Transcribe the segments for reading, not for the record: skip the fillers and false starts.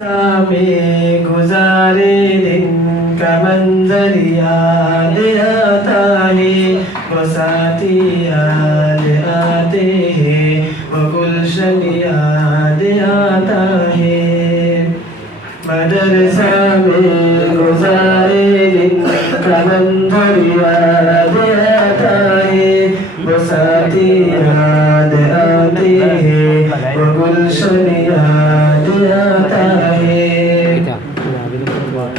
में गुजारे दिन का मंजर याद आता है, वो साथी याद आते हैं, वो गुलशन याद आता है। मदरसा में गुजारे दिन का मंजर याद आता है, वो साथी याद आते हैं, वो गुलशन याद आता है।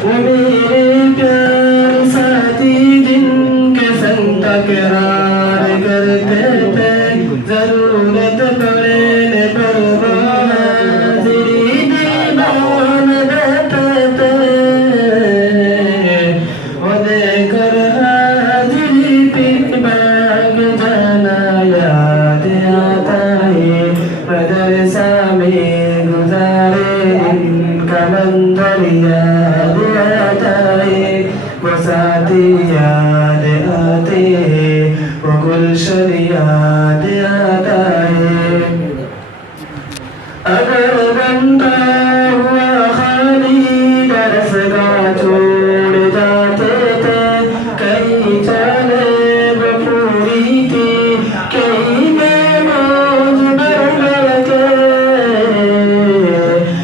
मेरे प्यार साथी जिनके संग तकरार करते थे, जरूरत पड़े पर हाजिरी दीवान देते थे, वो देकर हाजिरी पीठ भाग जाना याद आता है। मदरसा में गुजारे दिन का मंजर याद आता है, वो साथी याद आते हैं, वो गुलशन याद आता है। अगर बंदा हुआ खाली दरसगाह छोड़ जाते थे, कई चाले वो पूरी थी, कई में मौज भर के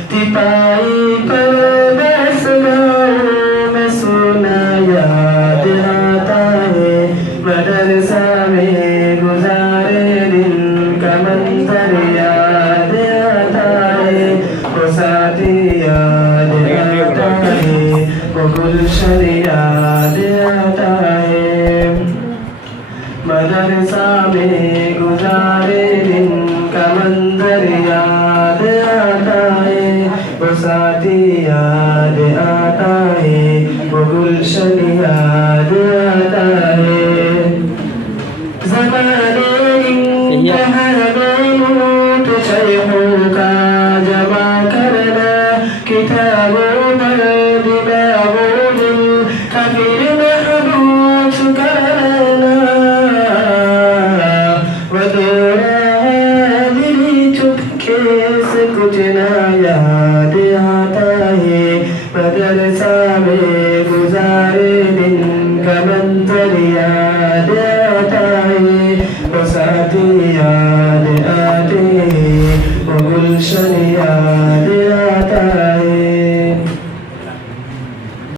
तिपाही पर दरसगाहों में सोना याद आता है। मदरसा में गुजारे दिन का मंजर याद आता है, वो साथी याद आता है, वो गुलशन याद आता है। मदरसा में गुजारे दिन का मंजर याद आता है, वो साथी याद आता है, वो गुलशन याद आता है। ज़माने इंतहा में लूट शैखों का जमा करना, किताबों पर दिमागों दिल का फिर महबूस करना, वो दौरा हाजिरी चुपके से कुछ ना याद आता है। मदरसा में गुजारे दिन का मंजर याद